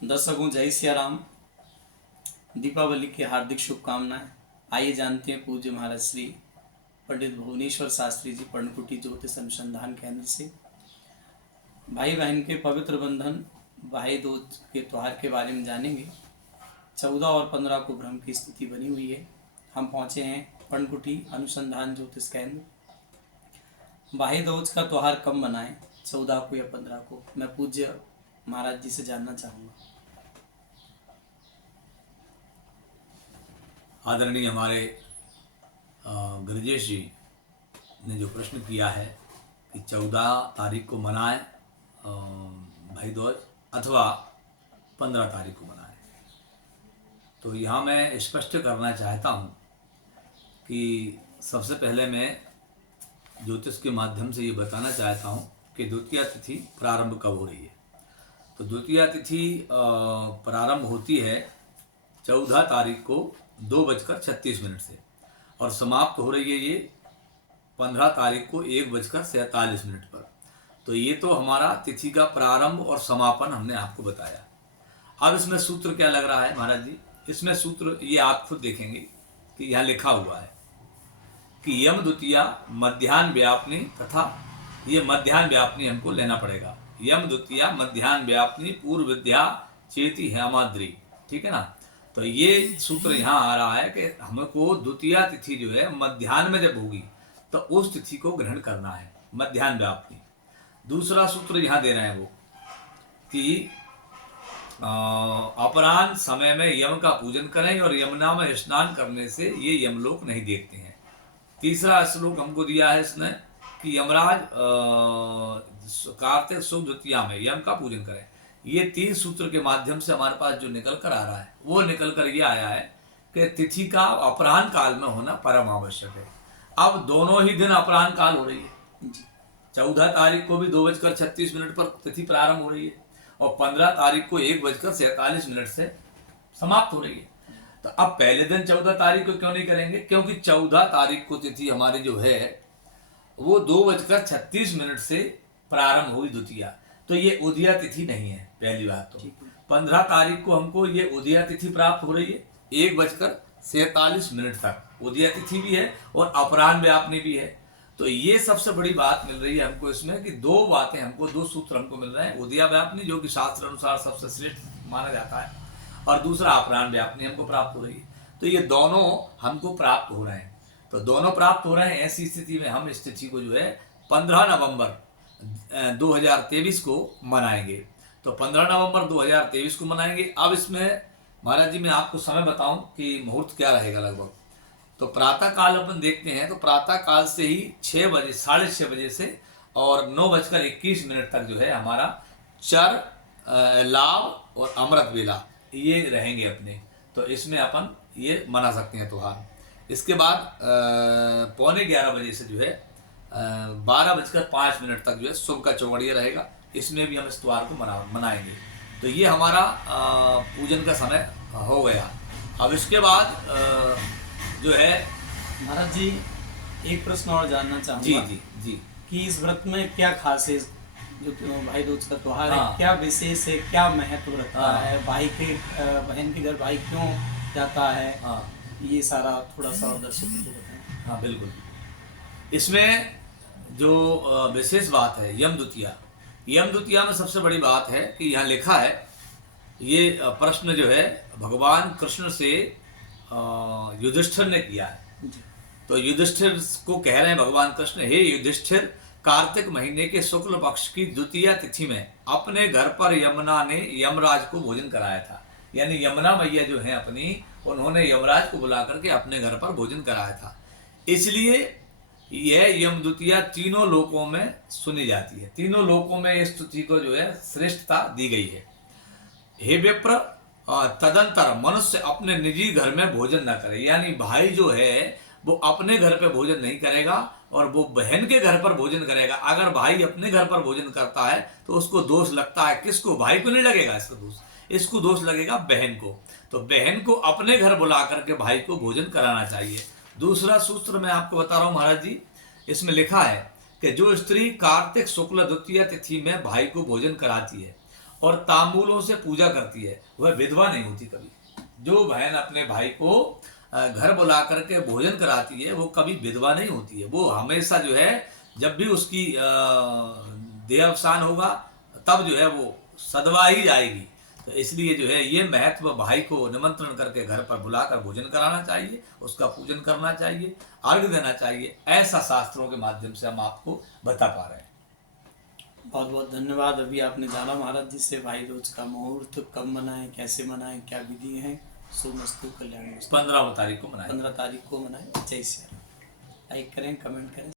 दर्शकों जय सिया राम। दीपावली की हार्दिक शुभकामनाएं। आइए जानते हैं पूज्य महाराज श्री पंडित भुवनेश्वर शास्त्री जी पर्णकुटी ज्योतिष अनुसंधान केंद्र से भाई बहन के पवित्र बंधन भाई दूज के त्यौहार के बारे में जानेंगे। 14 और 15 को भ्रम की स्थिति बनी हुई है। हम पहुंचे हैं पर्णकुटी अनुसंधान ज्योतिष केंद्र। भाई दूज का त्यौहार कब मनाएं, 14 को या 15 को? मैं पूज्य महाराज जी से जानना चाहूँगा। आदरणीय हमारे गणेश जी ने जो प्रश्न किया है कि 14 तारीख को मनाएं भाई दूज अथवा 15 तारीख को मनाएं, तो यहाँ मैं स्पष्ट करना चाहता हूँ कि सबसे पहले मैं ज्योतिष के माध्यम से ये बताना चाहता हूँ कि द्वितीया तिथि प्रारंभ कब हो रही है। तो द्वितीया तिथि प्रारंभ होती है 14 तारीख को 2:36 से और समाप्त हो रही है ये 15 तारीख को 1:47 पर। तो ये तो हमारा तिथि का प्रारंभ और समापन हमने आपको बताया। अब इसमें सूत्र क्या लग रहा है महाराज जी? इसमें सूत्र ये आप खुद देखेंगे कि यहाँ लिखा हुआ है कि यम द्वितीया मध्याह्न व्यापनी, तथा ये मध्याह्न व्यापनी हमको लेना पड़ेगा। यम द्वितीया मध्याह्न व्यापनी पूर्व विद्या चेती हेमाद्री, ठीक है ना। तो ये सूत्र यहाँ आ रहा है कि हमको द्वितीया तिथि जो है मध्याह्न में जब होगी तो उस तिथि को ग्रहण करना है, मध्याह्न व्यापनी। दूसरा सूत्र यहाँ दे रहे हैं वो कि अपराह्न समय में यम का पूजन करें और यमुना में स्नान करने से ये यमलोक नहीं देखते हैं। तीसरा श्लोक हमको दिया है इसने कि यमराज कार्तिक शुक्ल द्वितीया में यम का पूजन करें। ये 3 सूत्र के माध्यम से हमारे पास जो निकल कर आ रहा है वो निकल कर ये आया है कि तिथि का अपराह्न काल में होना परम आवश्यक है। अब दोनों ही दिन अपराह्न काल हो रही है। 14 तारीख को भी 2:36 पर तिथि प्रारंभ हो रही है और 15 तारीख को 1:47 से समाप्त हो रही है। तो अब पहले दिन 14 तारीख को क्यों नहीं करेंगे? क्योंकि 14 तारीख को तिथि हमारी जो है वो 2:36 से प्रारंभ हुई द्वितीया, तो ये उदया तिथि नहीं है पहली बात। तो 15 तारीख को हमको ये उदया तिथि प्राप्त हो रही है 1:47 तक उदया तिथि भी है और अपराह्न व्यापनी भी है। तो ये सबसे बड़ी बात मिल रही है हमको इसमें कि 2 बातें हमको, 2 सूत्र हमको मिल रहे हैं। उदया व्यापनी जो कि शास्त्र अनुसार सबसे श्रेष्ठ माना जाता है और दूसरा अपराह्न व्यापनी हमको प्राप्त हो रही है। तो ये दोनों हमको प्राप्त हो रहे हैं। तो दोनों प्राप्त हो रहे हैं, ऐसी स्थिति में हम इस तिथि को जो है 15 नवंबर 2023 को मनाएंगे। तो 15 नवंबर 2023 को मनाएंगे। अब इसमें महाराज जी मैं आपको समय बताऊं कि मुहूर्त क्या रहेगा लगभग। तो प्रातः काल अपन देखते हैं तो प्रातः काल से ही 6 बजे, 6:30 बजे से और 9:21 तक जो है हमारा चर, लाभ और अमृत वेला ये रहेंगे अपने। तो इसमें अपन ये मना सकते हैं त्योहार। इसके बाद 11:15 बजे से जो है 12:05 तक जो है शुभ का चौगड़िया रहेगा। इसमें भी हम इस त्योहार को मनाएंगे। तो ये हमारा पूजन का समय हो गया। अब इसके बाद जो है महाराज जी एक प्रश्न और जानना चाहूँगा। जी जी कि इस व्रत में क्या खास है? जो भाई दूज का त्योहार है, हाँ। क्या विशेष है, क्या महत्व रखता हाँ। है? भाई के बहन के घर भाई क्यों जाता है? हाँ ये सारा थोड़ा सा और दर्शकों को बताएं। हाँ बिल्कुल। इसमें जो विशेष बात है यम द्वितीया में सबसे बड़ी बात है कि यहाँ लिखा है, ये प्रश्न जो है भगवान कृष्ण से युधिष्ठिर ने किया है। तो युधिष्ठिर को कह रहे हैं भगवान कृष्ण, हे युधिष्ठिर, कार्तिक महीने के शुक्ल पक्ष की द्वितीया तिथि में अपने घर पर यमुना ने यमराज को भोजन कराया था। यानी यमुना मैया जो है अपनी, उन्होंने यमराज को बुला करके अपने घर पर भोजन कराया था। इसलिए यह यम द्वितीया तीनों लोकों में सुनी जाती है। तीनों लोकों में इस तिथि को जो है श्रेष्ठता दी गई है। हे विप्र, तदंतर मनुष्य अपने निजी घर में भोजन न करे। यानी भाई जो है वो अपने घर पे भोजन नहीं करेगा और वो बहन के घर पर भोजन करेगा। अगर भाई अपने घर पर भोजन करता है तो उसको दोष लगता है। किसको? भाई को नहीं लगेगा इसको दोष, इसको दोष लगेगा बहन को। तो बहन को अपने घर बुला करके भाई को भोजन कराना चाहिए। दूसरा सूत्र मैं आपको बता रहा हूँ महाराज जी, इसमें लिखा है कि जो स्त्री कार्तिक शुक्ल द्वितीया तिथि में भाई को भोजन कराती है और तांबूलों से पूजा करती है वह विधवा नहीं होती कभी। जो बहन अपने भाई को घर बुला करके भोजन कराती है वो कभी विधवा नहीं होती है। वो हमेशा जो है जब भी उसकी देह अवसान होगा तब जो है वो सदवा ही जाएगी। तो इसलिए जो है ये महत्व भाई को निमंत्रण करके घर पर बुलाकर भोजन कराना चाहिए, उसका पूजन करना चाहिए, अर्घ्य देना चाहिए। ऐसा शास्त्रों के माध्यम से हम आपको बता पा रहे हैं। बहुत बहुत धन्यवाद। अभी आपने जाना महाराज जी से भाई दूज का मुहूर्त कब मनाएं, कैसे मनाएं, क्या विधि है। शुभमस्तु, कल्याण मस्तु। 15 तारीख को मनाएंगे। 15 तारीख को मनाएं। जय श्री राम। लाइक करें, कमेंट करें।